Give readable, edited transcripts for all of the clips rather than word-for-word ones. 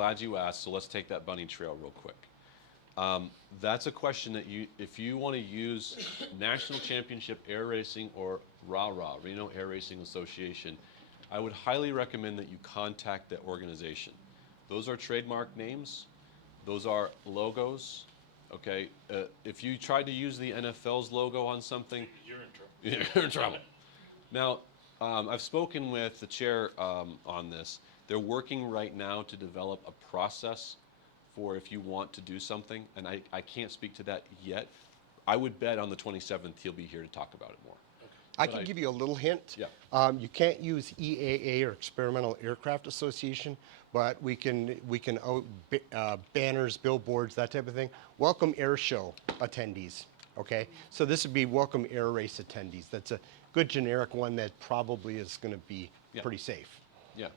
glad you asked. So let's take that bunny trail real quick. That's a question that if you want to use National Championship Air Racing or RAH, Reno Air Racing Association, I would highly recommend that you contact that organization. Those are trademark names. Those are logos. Okay. If you tried to use the NFL's logo on something, you're in trouble. You're in trouble. Now, I've spoken with the chair on this. They're working right now to develop a process for if you want to do something, and I can't speak to that yet. I would bet on the 27th he'll be here to talk about it more. I can give you a little hint. Yeah. You can't use EAA or Experimental Aircraft Association, but we can out banners, billboards, that type of thing. Welcome Air Show attendees. Okay, so this would be Welcome Air Race attendees. That's a good generic one that probably is going to be pretty safe. Yeah.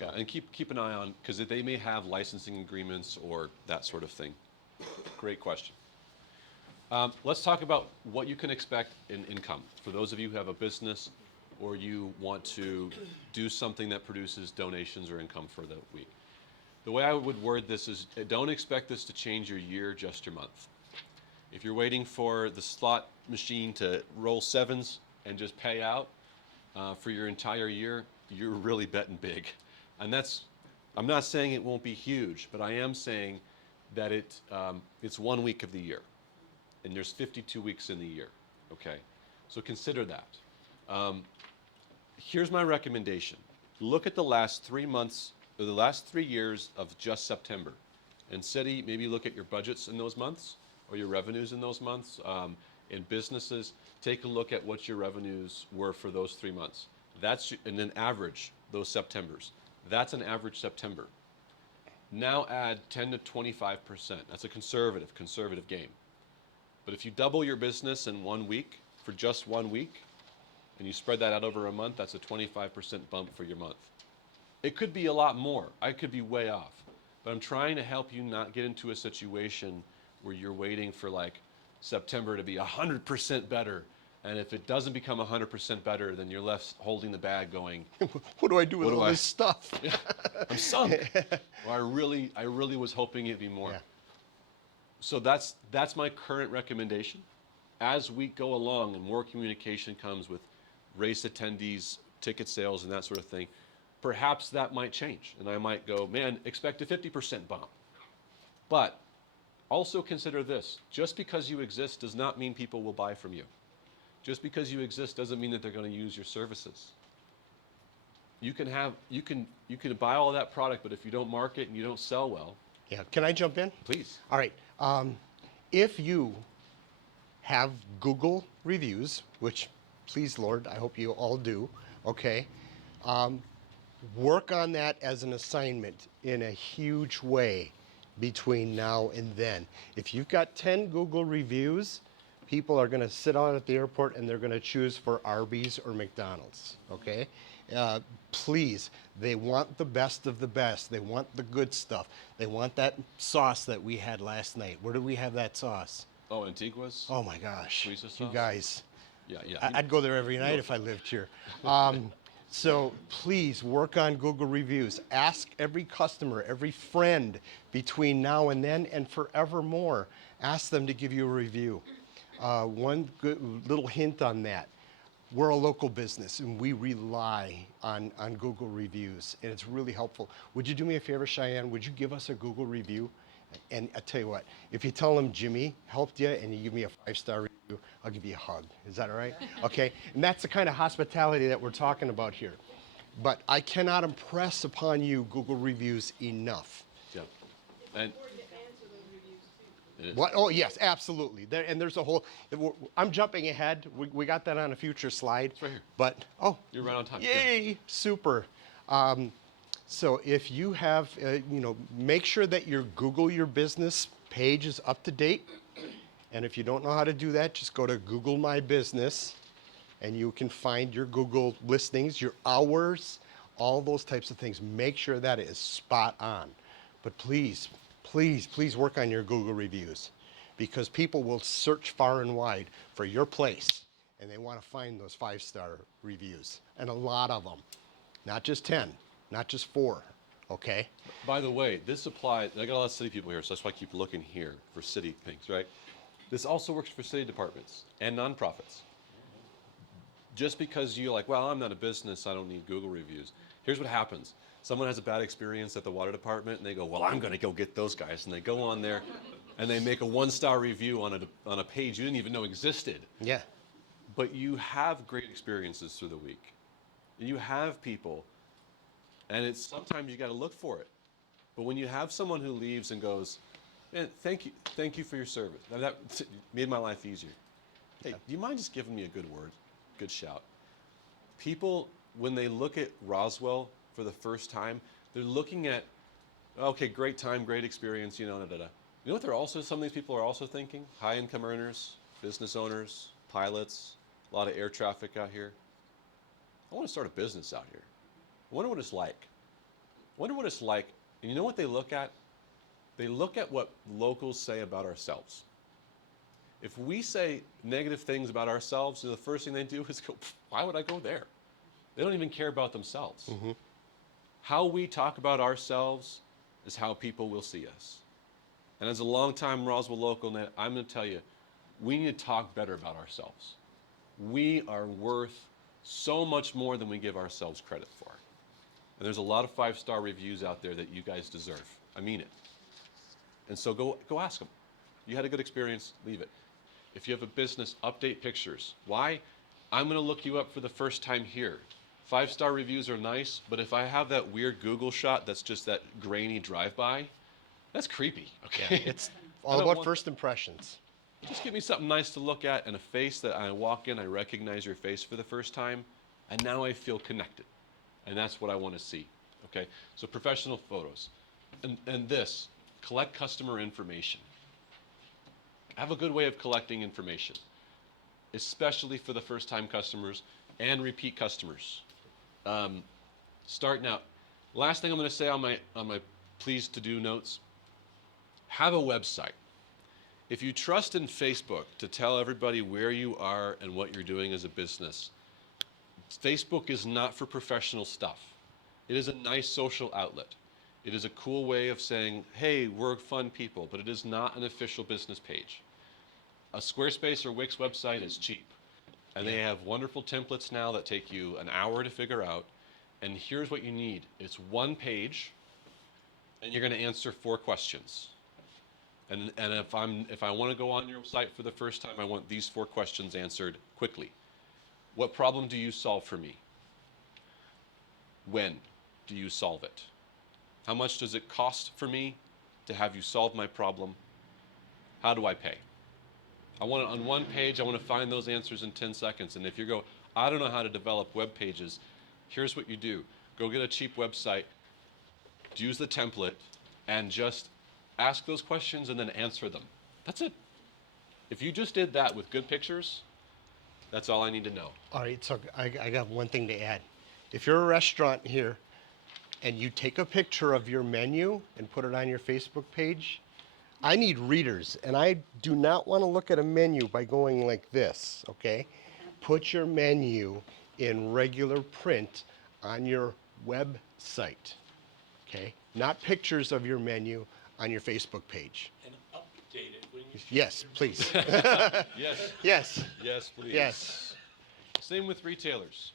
Yeah, and keep an eye on, because they may have licensing agreements or that sort of thing. Great question. Let's talk about what you can expect in income. For those of you who have a business or you want to do something that produces donations or income for the week. The way I would word this is, don't expect this to change your year, just your month. If you're waiting for the slot machine to roll sevens and just pay out for your entire year, you're really betting big. And I'm not saying it won't be huge, but I am saying that it's 1 week of the year. And there's 52 weeks in the year, okay? So consider that. Here's my recommendation. Look at the last 3 months, or the last 3 years of just September. And maybe look at your budgets in those months, or your revenues in those months. In businesses, take a look at what your revenues were for those 3 months. And then average those Septembers. That's an average September. Now add 10 to 25%. That's a conservative game. But if you double your business in 1 week, for just 1 week, and you spread that out over a month, that's a 25% bump for your month. It could be a lot more. I could be way off. But I'm trying to help you not get into a situation where you're waiting for like September to be 100% better. And if it doesn't become 100% better, then you're left holding the bag going, what do I do with all this stuff? Yeah, I'm sunk. Well, I really was hoping it'd be more. Yeah. So that's my current recommendation. As we go along and more communication comes with race attendees, ticket sales, and that sort of thing, perhaps that might change. And I might go, man, expect a 50% bump. But also consider this. Just because you exist does not mean people will buy from you. Just because you exist doesn't mean that they're going to use your services. You can buy all that product, but if you don't market and you don't sell well. Yeah, can I jump in? Please. All right. If you have Google reviews, which please, Lord, I hope you all do, okay, work on that as an assignment in a huge way between now and then. If you've got 10 Google reviews, people are going to sit out at the airport and they're going to choose for Arby's or McDonald's, okay? Please, they want the best of the best. They want the good stuff. They want that sauce that we had last night. Where did we have that sauce? Oh, Antigua's? Oh my gosh, Suiza sauce? you guys. Yeah. I'd go there every night if I lived here. So please work on Google reviews. Ask every customer, every friend between now and then and forevermore. Ask them to give you a review. One good little hint on that. We're a local business and we rely on Google reviews, and it's really helpful. Would you do me a favor, Cheyenne? Would you give us a Google review? And I tell you what, if you tell them Jimmy helped you and you give me a 5-star review, I'll give you a hug. Is that all right? Okay. And that's the kind of hospitality that we're talking about here. But I cannot impress upon you Google reviews enough. Yeah. And what? Oh, yes, absolutely. There's a whole, I'm jumping ahead. We got that on a future slide. It's right here. But, you're right on time. Yay, yeah. Super. So if you have, make sure that your Google Your Business page is up to date. And if you don't know how to do that, just go to Google My Business and you can find your Google listings, your hours, all those types of things. Make sure that is spot on. But please, please, please work on your Google reviews, because people will search far and wide for your place and they want to find those 5-star reviews, and a lot of them, not just 10. Not just 4, okay? By the way, this applies, I got a lot of city people here, so that's why I keep looking here for city things, right? This also works for city departments and nonprofits. Just because you're like, well, I'm not a business, I don't need Google reviews. Here's what happens. Someone has a bad experience at the water department, and they go, well, I'm going to go get those guys. And they go on there, and they make a 1-star review on a page you didn't even know existed. Yeah. But you have great experiences through the week. You have people, and it's sometimes you got to look for it. But when you have someone who leaves and goes, man, thank you for your service. Now, that made my life easier. Hey, do you mind just giving me a good word, good shout? People, when they look at Roswell for the first time, they're looking at, okay, great time, great experience, You know what some of these people are also thinking? High-income earners, business owners, pilots, a lot of air traffic out here. I want to start a business out here. I wonder what it's like. And you know what they look at? They look at what locals say about ourselves. If we say negative things about ourselves, the first thing they do is go, why would I go there? They don't even care about themselves. Mm-hmm. How we talk about ourselves is how people will see us. And as a longtime Roswell local, I'm going to tell you, we need to talk better about ourselves. We are worth so much more than we give ourselves credit for. And there's a lot of 5-star reviews out there that you guys deserve. I mean it. And so go ask them. You had a good experience, leave it. If you have a business, update pictures. Why? I'm going to look you up for the first time here. 5-star reviews are nice, but if I have that weird Google shot that's just that grainy drive-by, that's creepy, okay? Yeah, it's all about first impressions. Just give me something nice to look at and a face that I walk in, I recognize your face for the first time, and now I feel connected. And that's what I want to see, okay? So professional photos. And this, collect customer information. Have a good way of collecting information, especially for the first-time customers and repeat customers. Starting out. Last thing I'm going to say on my please to-do notes, have a website. If you trust in Facebook to tell everybody where you are and what you're doing as a business, Facebook is not for professional stuff. It is a nice social outlet. It is a cool way of saying, hey, we're fun people, but it is not an official business page. A Squarespace or Wix website is cheap. And they have wonderful templates now that take you an hour to figure out. And here's what you need. It's one page, and you're going to answer 4 questions. And if I want to go on your site for the first time, I want these 4 questions answered quickly. What problem do you solve for me? When do you solve it? How much does it cost for me to have you solve my problem? How do I pay? I want it on one page. I want to find those answers in 10 seconds. And if you go, I don't know how to develop web pages, here's what you do. Go get a cheap website, use the template, and just ask those questions and then answer them. That's it. If you just did that with good pictures, that's all I need to know. All right, so I got one thing to add. If you're a restaurant here and you take a picture of your menu and put it on your Facebook page, I need readers, and I do not want to look at a menu by going like this, okay? Put your menu in regular print on your website, okay? Not pictures of your menu on your Facebook page. And update it when you Yes, please. Yes. Yes. Yes, please. Yes. Same with retailers.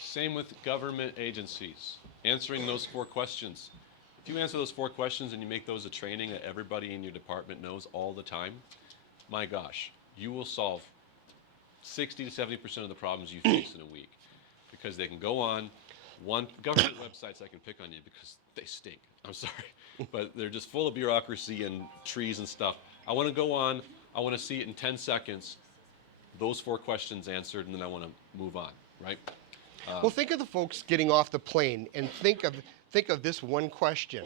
Same with government agencies. Answering those 4 questions. If you answer those 4 questions and you make those a training that everybody in your department knows all the time, my gosh, you will solve 60 to 70% of the problems you face in a week. Because they can go on one government websites I can pick on you because they stink. I'm sorry. But they're just full of bureaucracy and trees and stuff. I want to go on. I want to see it in 10 seconds. Those 4 questions answered, and then I want to move on, right? Well, think of the folks getting off the plane and think of this one question.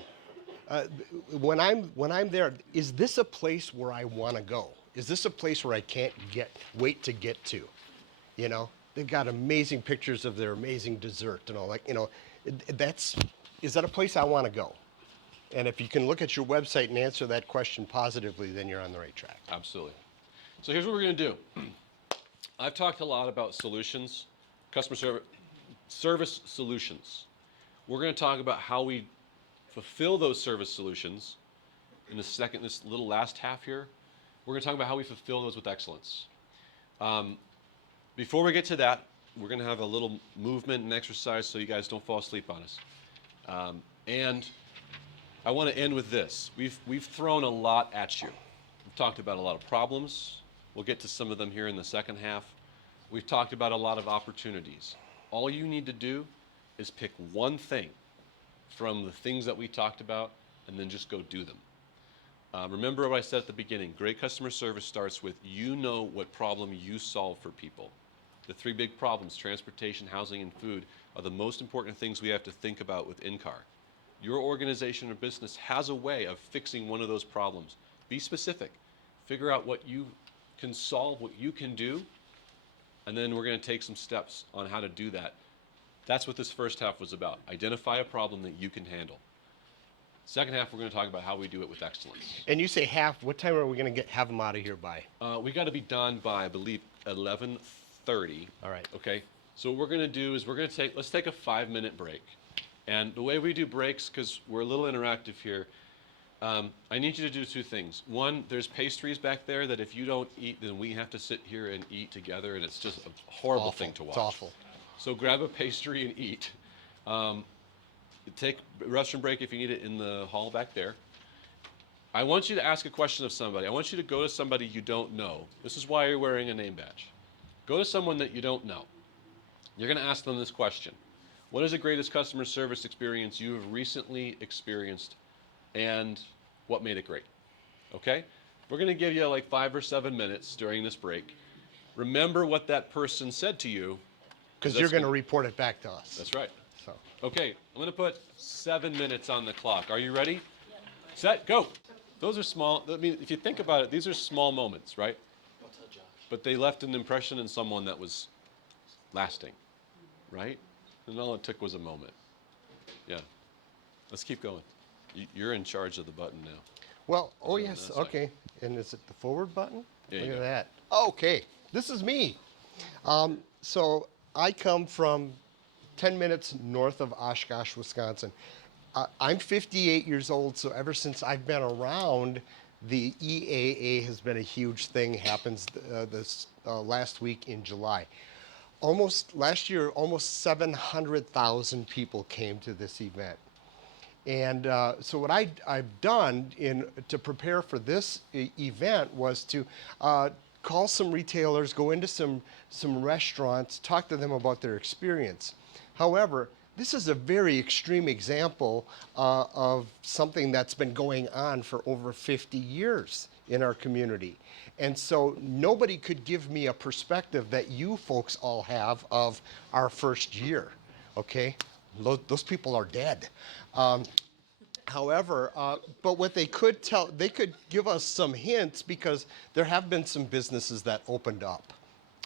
When I'm there, is this a place where I want to go? Is this a place where I can't wait to get to? You know, they've got amazing pictures of their amazing dessert and all that. You know, is that a place I want to go? And if you can look at your website and answer that question positively, then you're on the right track. Absolutely. So here's what we're going to do. I've talked a lot about solutions, customer service solutions. We're going to talk about how we fulfill those service solutions in this little last half here, we're going to talk about how we fulfill those with excellence. Before we get to that, we're going to have a little movement and exercise so you guys don't fall asleep on us. And I want to end with this. We've thrown a lot at you. We've talked about a lot of problems. We'll get to some of them here in the second half. We've talked about a lot of opportunities. All you need to do is pick one thing from the things that we talked about and then just go do them. Remember what I said at the beginning. Great customer service starts with you know what problem you solve for people. The three big problems, transportation, housing, and food, are the most important things we have to think about with in-car. Your organization or business has a way of fixing one of those problems. Be specific. Figure out what you can solve, what you can do, and then we're going to take some steps on how to do that. That's what this first half was about. Identify a problem that you can handle. Second half, we're going to talk about how we do it with excellence. And you say half. What time are we going to have them out of here by? We got to be done by, I believe, 11:30. All right. Okay. So what we're going to do is let's take a 5-minute break. And the way we do breaks, because we're a little interactive here, I need you to do two things. One, there's pastries back there that if you don't eat, then we have to sit here and eat together, and it's just a horrible thing to watch. It's awful. So grab a pastry and eat. Take a restroom break if you need it in the hall back there. I want you to ask a question of somebody. I want you to go to somebody you don't know. This is why you're wearing a name badge. Go to someone that you don't know. You're going to ask them this question. What is the greatest customer service experience you have recently experienced, and what made it great? Okay? We're going to give you like 5 or 7 minutes during this break. Remember what that person said to you. Because you're going to report it back to us. That's right. So. Okay, I'm going to put 7 minutes on the clock. Are you ready? Set, go. Those are small. I mean, if you think about it, these are small moments, right? But they left an impression in someone that was lasting, right? And all it took was a moment. Yeah. Let's keep going. You're in charge of the button now. Well, oh on yes, that side. okay. And is it the forward button? There Look you at go. that. Okay, this is me. So I come from 10 minutes north of Oshkosh, Wisconsin. I'm 58 years old, so ever since I've been around, the EAA has been a huge thing. Happens this last week in July. Last year, almost 700,000 people came to this event. And so what I've done to prepare for this event was to call some retailers, go into some restaurants, talk to them about their experience. However, this is a very extreme example of something that's been going on for over 50 years in our community. And so nobody could give me a perspective that you folks all have of our first year, okay? Those people are dead. However, but what they could give us some hints, because there have been some businesses that opened up,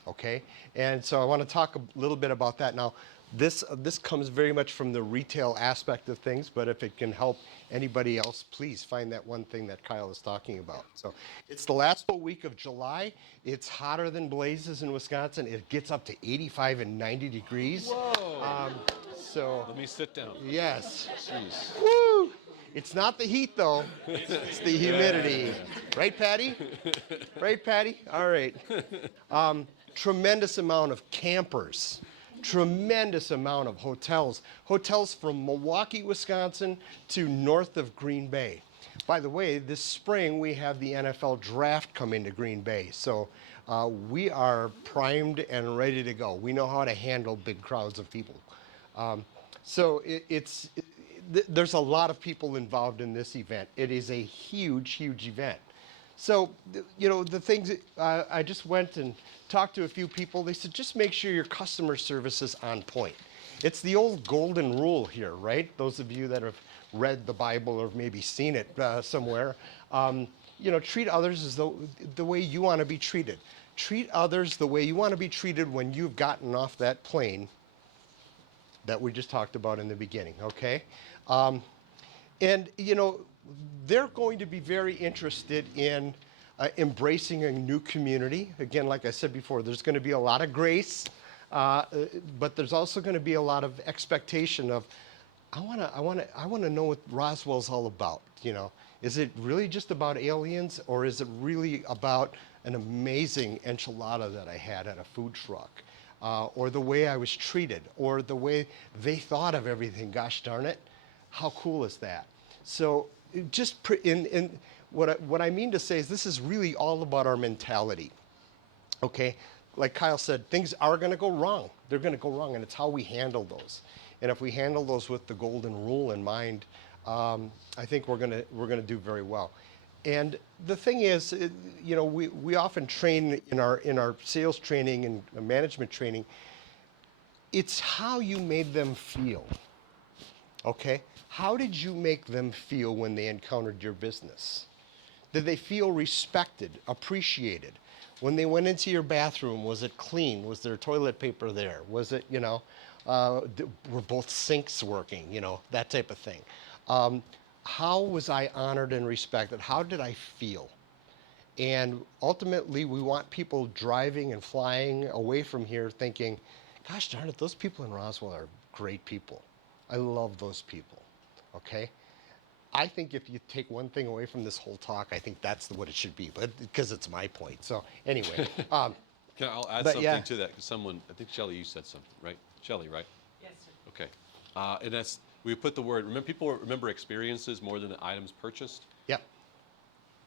okay? And so I want to talk a little bit about that. Now, this comes very much from the retail aspect of things, but if it can help anybody else, please find that one thing that Kyle is talking about. So it's the last full week of July. It's hotter than blazes in Wisconsin. It gets up to 85 and 90 degrees. Whoa. So Let me sit down. yes. Jeez. Woo! It's not the heat, though. It's the humidity. Right, Patty? Right, Patty? All right. Tremendous amount of campers. Tremendous amount of hotels. Hotels from Milwaukee, Wisconsin to north of Green Bay. By the way, this spring we have the NFL draft coming to Green Bay. So we are primed and ready to go. We know how to handle big crowds of people. There's a lot of people involved in this event. It is a huge, huge event. So, the things, I just went and talked to a few people. They said, just make sure your customer service is on point. It's the old golden rule here, right? Those of you that have read the Bible or maybe seen it somewhere, treat others as the way you want to be treated. Treat others the way you want to be treated when you've gotten off that plane that we just talked about in the beginning, okay? They're going to be very interested in embracing a new community. Again, like I said before, there's going to be a lot of grace, but there's also going to be a lot of expectation of I wanna know what Roswell's all about. Is it really just about aliens, or is it really about an amazing enchilada that I had at a food truck, or the way I was treated, or the way they thought of everything? Gosh darn it, how cool is that? So, in what I mean to say is this is really all about our mentality. Okay, like Kyle said, things are going to go wrong. They're going to go wrong, and it's how we handle those. And if we handle those with the golden rule in mind, I think we're gonna do very well. And the thing is, we often train in our sales training and management training. It's how you made them feel. Okay, how did you make them feel when they encountered your business? Did they feel respected, appreciated? When they went into your bathroom, was it clean? Was there toilet paper there? Was it, were both sinks working? That type of thing. How was I honored and respected? How did I feel? And ultimately, we want people driving and flying away from here thinking, gosh darn it, those people in Roswell are great people. I love those people. Okay? I think if you take one thing away from this whole talk, I think that's what it should be, but because it's my point. So anyway, I'll add but something yeah. to that, because I think Shelley, you said something, right? Shelley, right? Yes, sir. Okay. And we put the word, people remember experiences more than items purchased. Yep.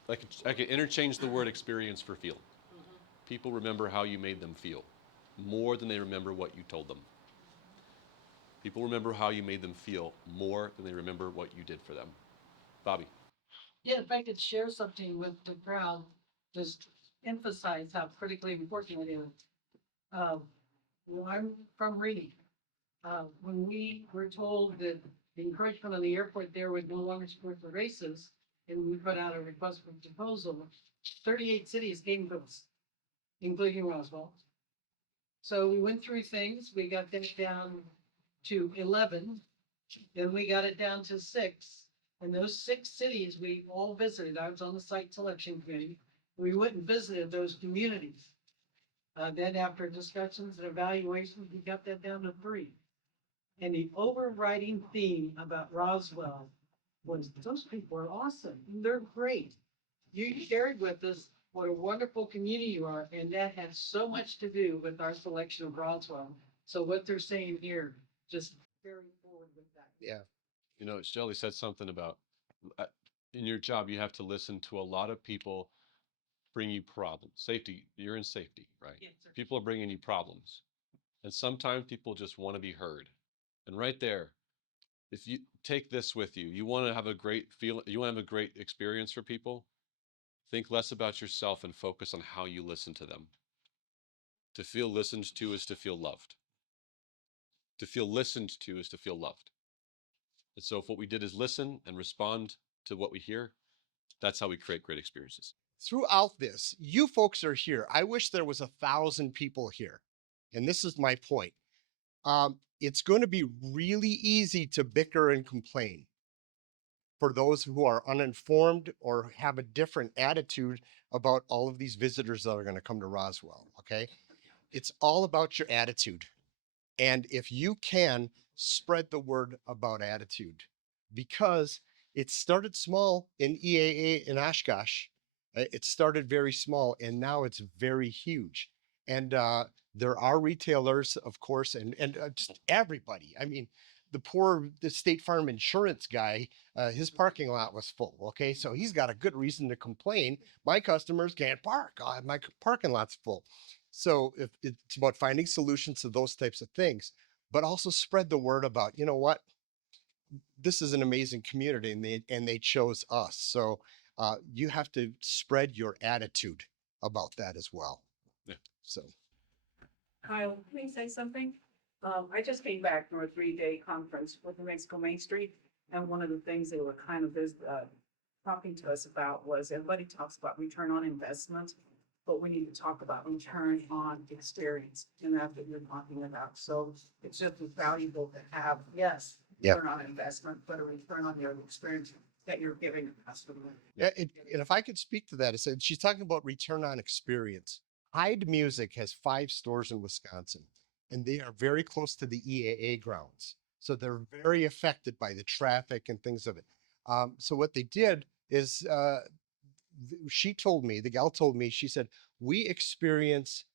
I could interchange the word experience for feel. People remember how you made them feel more than they remember what you told them. People remember how you made them feel more than they remember what you did for them. Bobby. Yeah, if I could share something with the crowd, just emphasize how critically important it is. Um, well, I'm from Reading. When we were told that the encouragement on the airport there would no longer support the races, and we put out a request for proposal, 38 cities came to us, including Roswell. So we went through things, we got that down to 11, then we got it down to 6. And those 6 cities we all visited. I was on the site selection committee. We went and visited those communities. Then after discussions and evaluations, we got that down to 3. And the overriding theme about Roswell was those people are awesome. They're great. You shared with us what a wonderful community you are, and that had so much to do with our selection of Roswell. So what they're saying here, just carry forward with that. Yeah. Shelley said something about uh, in your job, you have to listen to a lot of people bring you problems. Safety, you're in safety, right? Yes, sir. People are bringing you problems. And sometimes people just want to be heard. And right there, if you take this with you, you want to have a great feel, you want to have a great experience for people, think less about yourself and focus on how you listen to them. To feel listened to is to feel loved. To feel listened to is to feel loved. And so if what we did is listen and respond to what we hear, that's how we create great experiences. Throughout this, you folks are here. I wish there was 1,000 people here. And this is my point. It's going to be really easy to bicker and complain for those who are uninformed or have a different attitude about all of these visitors that are going to come to Roswell. Okay. It's all about your attitude. And if you can spread the word about attitude, because it started small in EAA in Oshkosh, it started very small and now it's very huge. And there are retailers, of course, and just everybody. I mean, the State Farm insurance guy, his parking lot was full. Okay, so he's got a good reason to complain. My customers can't park. My parking lot's full. So if it's about finding solutions to those types of things, but also spread the word about, you know what, this is an amazing community and they chose us. So you have to spread your attitude about that as well. Yeah. So Kyle, can I say something? I just came back from a 3-day conference with New Mexico Main Street, and one of the things they were kind of talking to us about was everybody talks about return on investment, but we need to talk about return on experience, and that's what you're talking about. So it's just as valuable to have, yes, yeah. return on investment, but a return on your experience that you're giving a customer. Yeah, and if I could speak to that, I said she's talking about return on experience. Hyde Music has 5 stores in Wisconsin, and they are very close to the EAA grounds. So they're very affected by the traffic and things of it. So what they did is she told me, the gal told me, she said, we experience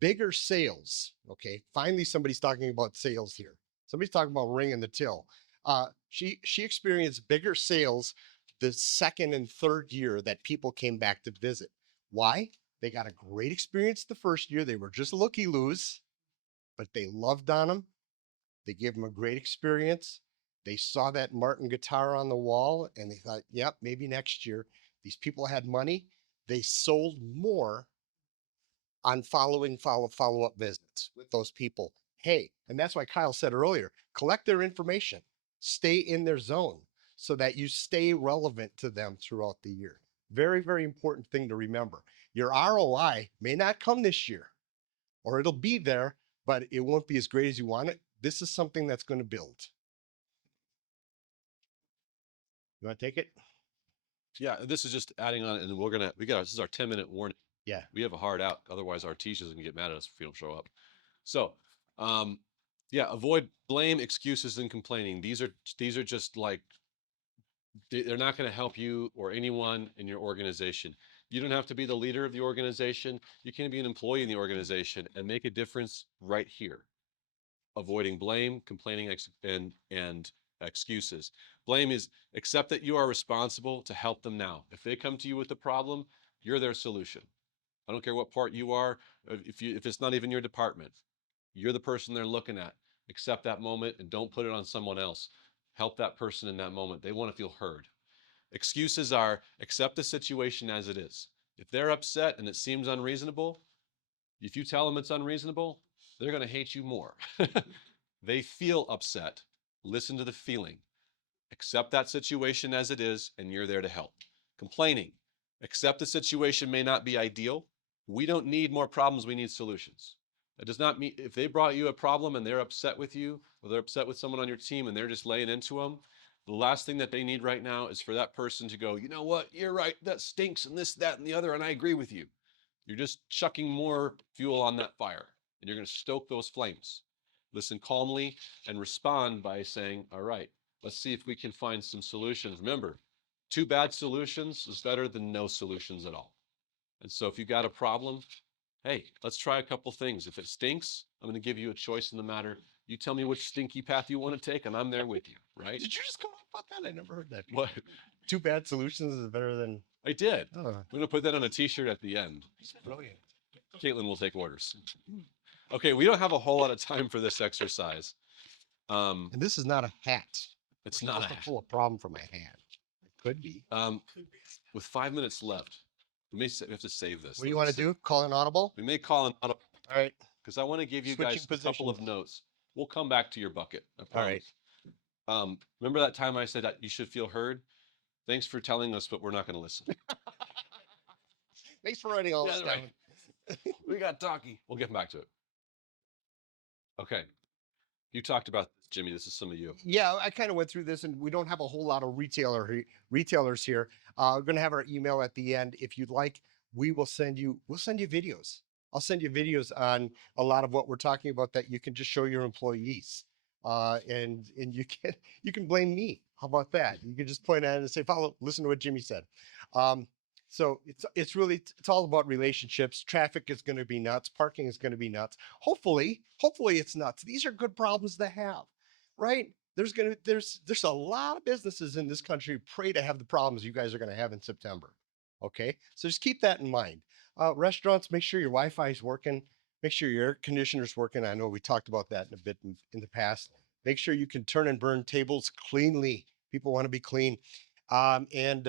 bigger sales. Okay. Finally, somebody's talking about sales here. Somebody's talking about ringing the till. She experienced bigger sales the second and third year that people came back to visit. Why? They got a great experience the first year. They were just looky-loos, but they loved on them. They gave them a great experience. They saw that Martin guitar on the wall and they thought, yep, maybe next year. These people had money. They sold more on follow-up visits with those people. Hey, and that's why Kyle said earlier, collect their information, stay in their zone so that you stay relevant to them throughout the year. Very, very important thing to remember. Your ROI may not come this year, or it'll be there, but it won't be as great as you want it. This is something that's going to build. You want to take it? Yeah, this is just adding on, and this is our 10-minute warning. Yeah. We have a hard out. Otherwise, our teachers are gonna get mad at us if we don't show up. So, yeah, avoid blame, excuses, and complaining. These are just like they're not going to help you or anyone in your organization. You don't have to be the leader of the organization. You can be an employee in the organization and make a difference right here. Avoiding blame, complaining, and excuses. Blame is accept that you are responsible to help them now. If they come to you with a problem, you're their solution. I don't care what part you are. If it's not even your department, you're the person they're looking at. Accept that moment and don't put it on someone else. Help that person in that moment. They want to feel heard. Excuses are accept the situation as it is. If they're upset and it seems unreasonable, if you tell them it's unreasonable, they're going to hate you more. They feel upset. Listen to the feeling. Accept that situation as it is, and you're there to help. Complaining. Accept the situation may not be ideal. We don't need more problems, we need solutions. That does not mean if they brought you a problem and they're upset with you, or they're upset with someone on your team and they're just laying into them, the last thing that they need right now is for that person to go, you know what, you're right, that stinks, and this, that, and the other, and I agree with you. You're just chucking more fuel on that fire, and you're going to stoke those flames. Listen calmly and respond by saying, all right, let's see if we can find some solutions. Remember, 2 bad solutions is better than no solutions at all. And so if you got a problem, hey, let's try a couple things. If it stinks, I'm going to give you a choice in the matter. You tell me which stinky path you want to take, and I'm there with you, right? Did you just come up with that? I never heard that before. What? 2 bad solutions is better than. I did. Oh, I'm going to put that on a t-shirt at the end. brilliant. Caitlin will take orders. Okay, we don't have a whole lot of time for this exercise. And this is not a hat. It's not That's a full of problem for my hat. It could be. with 5 minutes left, we have to save this. What do you want to do? Call an audible? We may call an audible All right. because I want to give you Switching guys a couple of positions. notes. We'll come back to your bucket. I All right. promise. Remember that time I said that you should feel heard? Thanks for telling us, but we're not going to listen. Thanks for writing all Yeah, this right. down. We got talkie. We'll get back to it. Okay. You talked about this, Jimmy. This is some of you. Yeah, I kind of went through this, and we don't have a whole lot of retailers here. We're going to have our email at the end. If you'd like, we'll send you videos. I'll send you videos on a lot of what we're talking about that you can just show your employees, and you can blame me. How about that? You can just point at it and say, listen to what Jimmy said. So it's all about relationships. Traffic is going to be nuts. Parking is going to be nuts. Hopefully it's nuts. These are good problems to have, right? There's a lot of businesses in this country pray to have the problems you guys are going to have in September. Okay, so just keep that in mind. Restaurants, make sure your Wi-Fi is working. Make sure your air conditioner's working. I know we talked about that in a bit in the past. Make sure you can turn and burn tables cleanly. People want to be clean. And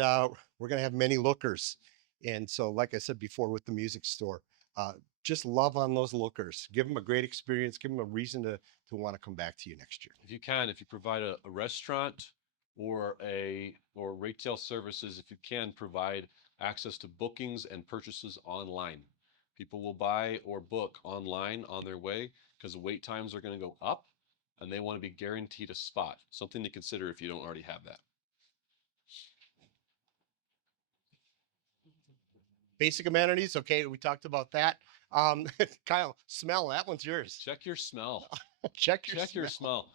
we're going to have many lookers. And so, like I said before with the music store, just love on those lookers. Give them a great experience. Give them a reason to want to come back to you next year. If you provide a restaurant or retail services, if you can provide access to bookings and purchases online. People will buy or book online on their way because the wait times are going to go up and they want to be guaranteed a spot. Something to consider if you don't already have that. Basic amenities. Okay, we talked about that. Kyle, smell, that one's yours. Check your smell. Check Check your smell.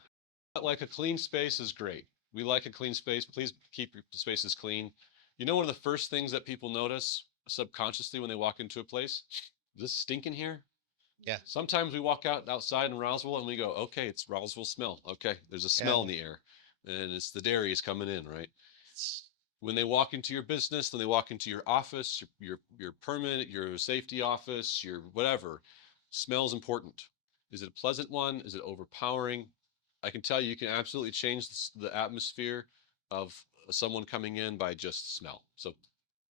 Like a clean space is great. We like a clean space. Please keep your spaces clean. You know, one of the first things that people notice subconsciously when they walk into a place, does this stink in here? Yeah. Sometimes we walk outside in Roswell and we go, okay, it's Roswell smell. Okay, there's a smell in the air, and it's the dairies coming in, right? When they walk into your business, when they walk into your office, your permit, your safety office, your whatever, smell's important. Is it a pleasant one? Is it overpowering? I can tell you, you can absolutely change the atmosphere of someone coming in by just smell. So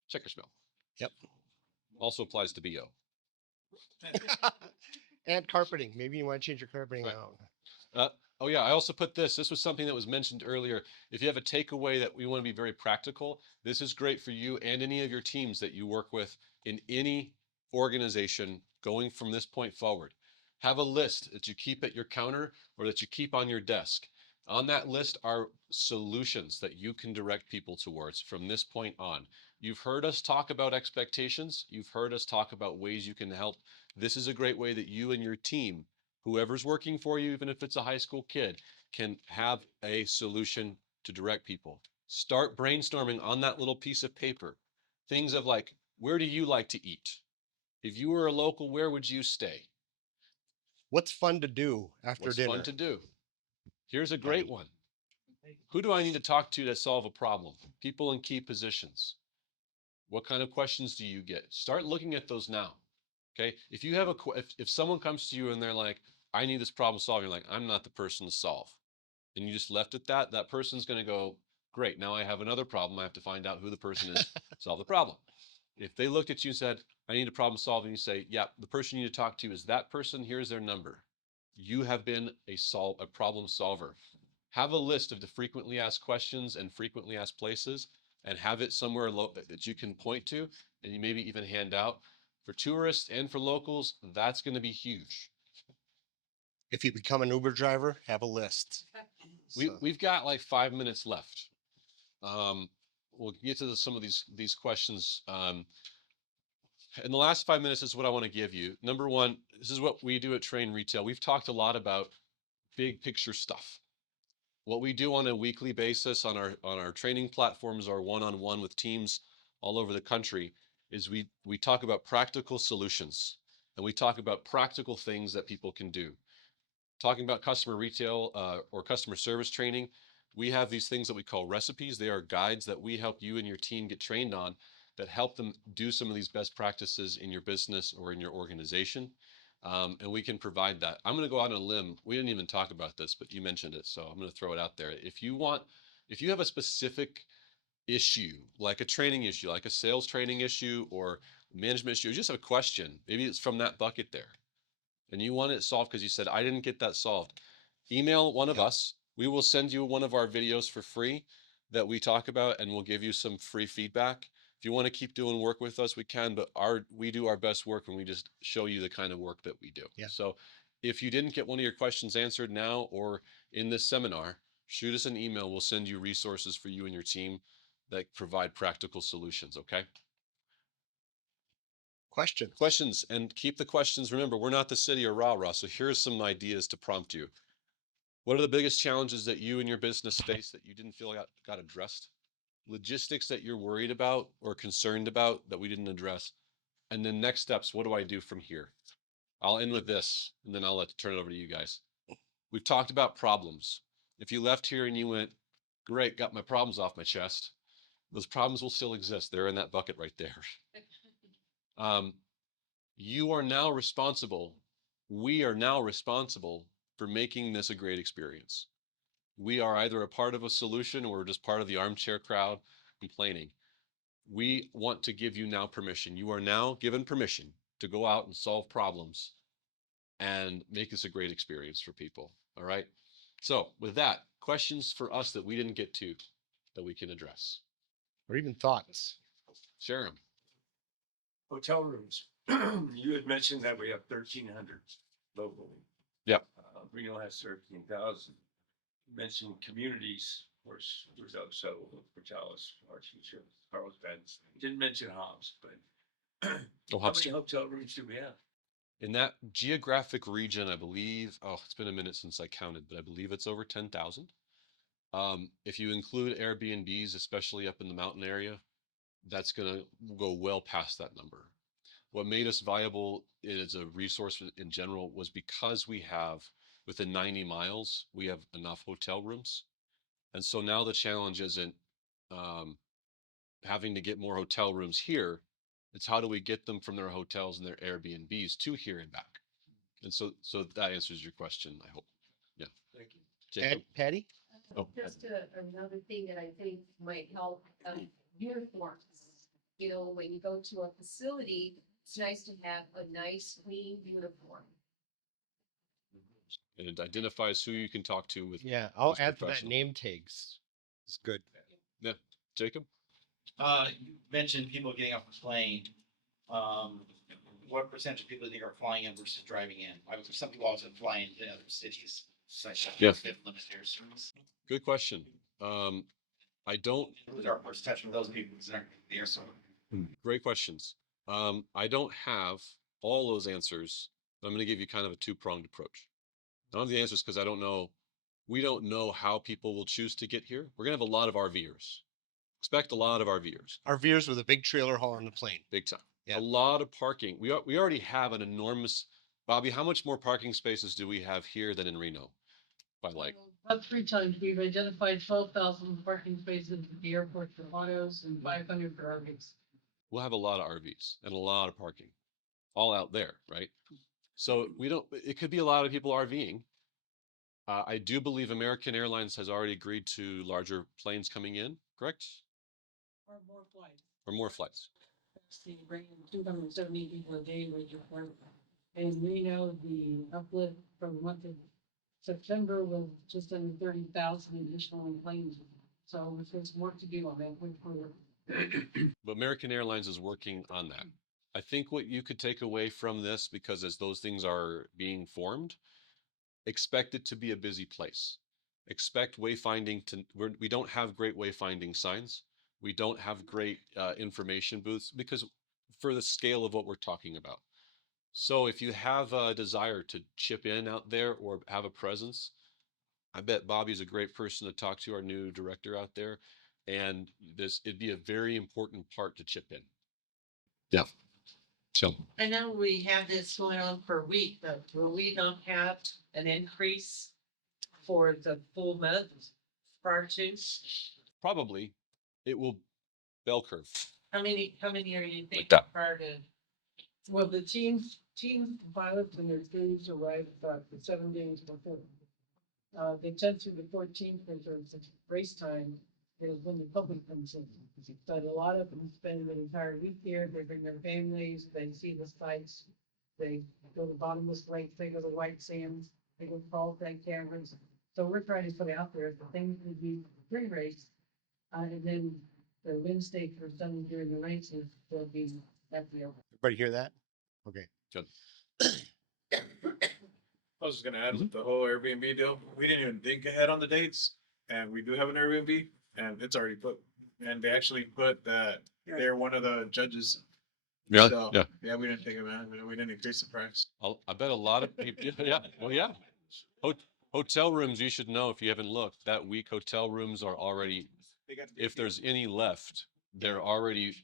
check your smell. Yep. Also applies to BO. And carpeting. Maybe you want to change your carpeting Right. out. Oh yeah, I also put this. This was something that was mentioned earlier. If you have a takeaway that we want to be very practical, this is great for you and any of your teams that you work with in any organization going from this point forward. Have a list that you keep at your counter or that you keep on your desk. On that list are solutions that you can direct people towards from this point on. You've heard us talk about expectations. You've heard us talk about ways you can help. This is a great way that you and your team, whoever's working for you, even if it's a high school kid, can have a solution to direct people. Start brainstorming on that little piece of paper. Things of like, where do you like to eat? If you were a local, where would you stay? What's fun to do after What's dinner? fun to do? Here's a great Right. one. Who do I need to talk to solve a problem? People in key positions. What kind of questions do you get? Start looking at those now. Okay. If you have if someone comes to you and they're like, I need this problem solved, you're like, I'm not the person to solve. And you just left it that person's going to go, great. Now I have another problem. I have to find out who the person is, solve the problem. If they looked at you and said, I need a problem solved, and you say, yeah, the person you need to talk to is that person. Here's their number. You have been a problem solver. Have a list of the frequently asked questions and frequently asked places, and have it somewhere that you can point to, and you maybe even hand out. For tourists and for locals, that's going to be huge. If you become an Uber driver, have a list. We've got like 5 minutes left. We'll get to some of these questions. In the last 5 minutes is what I want to give you. Number one, this is what we do at Train Retail. We've talked a lot about big picture stuff. What we do on a weekly basis on our training platforms, our one-on-one with teams all over the country, is we talk about practical solutions, and we talk about practical things that people can do. Talking about customer retail or customer service training, we have these things that we call recipes. They are guides that we help you and your team get trained on that help them do some of these best practices in your business or in your organization. And we can provide that. I'm going to go out on a limb. We didn't even talk about this, but you mentioned it, so I'm going to throw it out there. If you have a specific issue, like a training issue, like a sales training issue or management issue, you just have a question, maybe it's from that bucket there, and you want it solved because you said, I didn't get that solved, email one of Yep. us. We will send you one of our videos for free that we talk about, and we'll give you some free feedback. If you want to keep doing work with us, we can, but we do our best work and we just show you the kind of work that we do. Yeah. So if you didn't get one of your questions answered now or in this seminar, shoot us an email. We'll send you resources for you and your team that provide practical solutions. Okay. Questions, and keep the questions. Remember, we're not the city or rah-rah. So here's some ideas to prompt you. What are the biggest challenges that you and your business face that you didn't feel got addressed? Logistics that you're worried about or concerned about that we didn't address? And then next steps, what do I do from here? I'll end with this, and then I'll turn it over to you guys. We've talked about problems. If you left here and you went, great, got my problems off my chest, those problems will still exist. They're in that bucket right there. You are now responsible. We are now responsible for making this a great experience. We are either a part of a solution or just part of the armchair crowd complaining. We want to give you now permission. You are now given permission to go out and solve problems and make this a great experience for people. All right. So with that, questions for us that we didn't get to that we can address. Or even thoughts. Share them. Hotel rooms. You had mentioned that we have 1,300 locally. Yep. Reno has 13,000. You mentioned communities, of course, so Portales, Archie, Carlsbad. Didn't mention Hobbs, but Oh, how many hotel rooms do we have? In that geographic region, I believe, oh, it's been a minute since I counted, but I believe it's over 10,000. If you include Airbnbs, especially up in the mountain area, that's going to go well past that number. What made us viable as a resource in general was because we have, within 90 miles, we have enough hotel rooms. And so now the challenge isn't um, having to get more hotel rooms here. It's how do we get them from their hotels and their Airbnbs to here and back. And so that answers your question, I hope. Yeah. Thank you. Jacob? Patty? Oh. Just another thing that I think might help, uniforms. You know, when you go to a facility, it's nice to have a nice, clean uniform. And it identifies who you can talk to with. Yeah, I'll who's add to that professional. name tags. It's good. Yeah. Jacob? You mentioned people getting off the plane. What percentage of people do you think are flying in versus driving in? Some people also fly into other cities. Such as Yeah. they limit their service. Good question. I don't, Who's our first touch with those people? Because they're there, so. great questions. I don't have all those answers, but I'm going to give you kind of a two-pronged approach. I don't have the answers because I don't know. We don't know how people will choose to get here. We're going to have a lot of RVers. Expect a lot of RVers, RVers with a big trailer hauling the plane. big time. Yeah. A lot of parking. We already have an enormous, Bobby, how much more parking spaces do we have here than in Reno? By like, About 3 times, we've identified 12,000 parking spaces at the airport for autos and 500 for RVs. we'll have a lot of RVs and a lot of parking all out there, right? So it could be a lot of people RVing. I do believe American Airlines has already agreed to larger planes coming in, correct? Or more flights. Or more flights. The bringing 270 people a day was required. And we know the uplift from the month of September was just under 30,000 additional planes. So there's work to do on that going forward. But American Airlines is working on that. I think what you could take away from this, because as those things are being formed, expect it to be a busy place. Expect wayfinding we don't have great wayfinding signs. We don't have great information booths because for the scale of what we're talking about. So if you have a desire to chip in out there or have a presence, I bet Bobby's a great person to talk to, our new director out there. And it'd be a very important part to chip in. Yeah. So I know we have this going on for a week, but will we not have an increase for the full month prior to? probably it will bell curve. How many are you thinking that. prior to? Well, the teams, pilots and their crews arrive about 7 days before. The 10th through the 14th, there's a race time, is when the public comes in. But a lot of them spend an entire week here, they bring their families, they see the sights. They go to bottomless lakes, they go to white sands, they go crawl tank cameras. So we're trying to put out there the things would be pre-race. And then the Wednesday for Sunday during the races will be at the Everybody hear that? Okay. Good. I was just gonna add with the whole Airbnb deal, we didn't even think ahead on the dates, and we do have an Airbnb, and it's already booked. And they actually put that they're one of the judges. Yeah. So, Yeah. yeah, we didn't think of that. We didn't increase the price. I bet a lot of people. Yeah. Well, yeah. Hotel rooms, you should know if you haven't looked, that week hotel rooms are already, They got if there's any left, they're already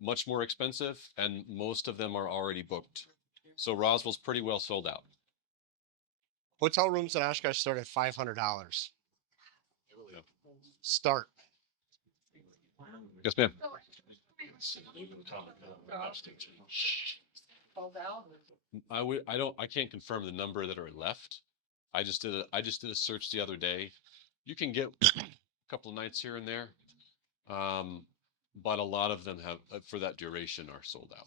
much more expensive and most of them are already booked. So Roswell's pretty well sold out. Hotel rooms in Oshkosh start at $500. Start. Yes, ma'am. Called out. I can't confirm the number that are left. I just did a search the other day. You can get a couple of nights here and there. But a lot of them have, for that duration, are sold out.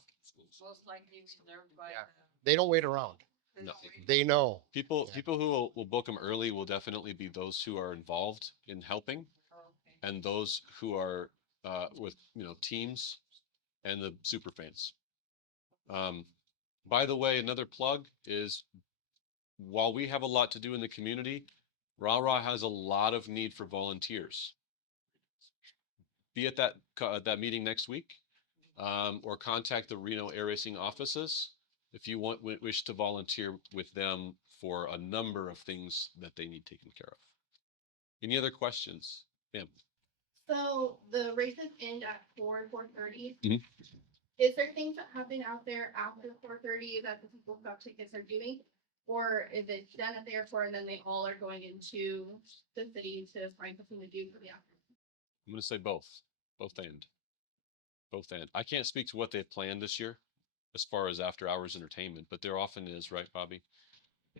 Most likely reserved by. Yeah. They don't wait around. No. They know. People Yeah. who will book them early will definitely be those who are involved in helping, and those who are with teams and the super fans. By the way, another plug is while we have a lot to do in the community, Rah has a lot of need for volunteers. Be at that meeting next week, or contact the Reno Air Racing offices. if you wish to volunteer with them for a number of things that they need taken care of. Any other questions? Ma'am? So the races end at 4:30. Mhm. Is there things that happen out there after 4:30 that the people who have tickets are doing? Or is it done at the airport and then they all are going into the city to find something to do for the afternoon? I'm going to say both. Both and. Both and. I can't speak to what they've planned this year as far as after hours entertainment, but there often is, right, Bobby?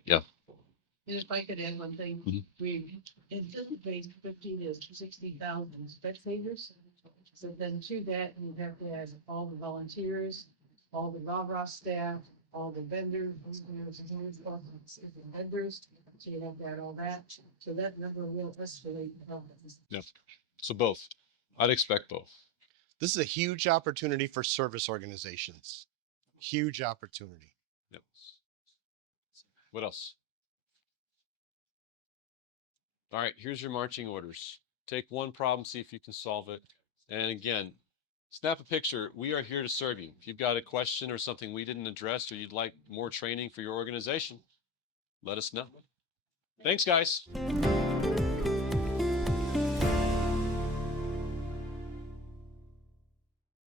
Yeah. And if I could add one thing, Mhm. we anticipate 50 to 60,000 spectators. So then to that, you have to add all the volunteers, all the rah-rah staff, all the vendors, vendors, so you have to add all that. So that number will escalate. Yep. So both. I'd expect both. This is a huge opportunity for service organizations. Huge opportunity. Yep. What else? All right, here's your marching orders. Take one problem, see if you can solve it. And again, snap a picture. We are here to serve you. If you've got a question or something we didn't address, or you'd like more training for your organization, let us know. Thanks, guys.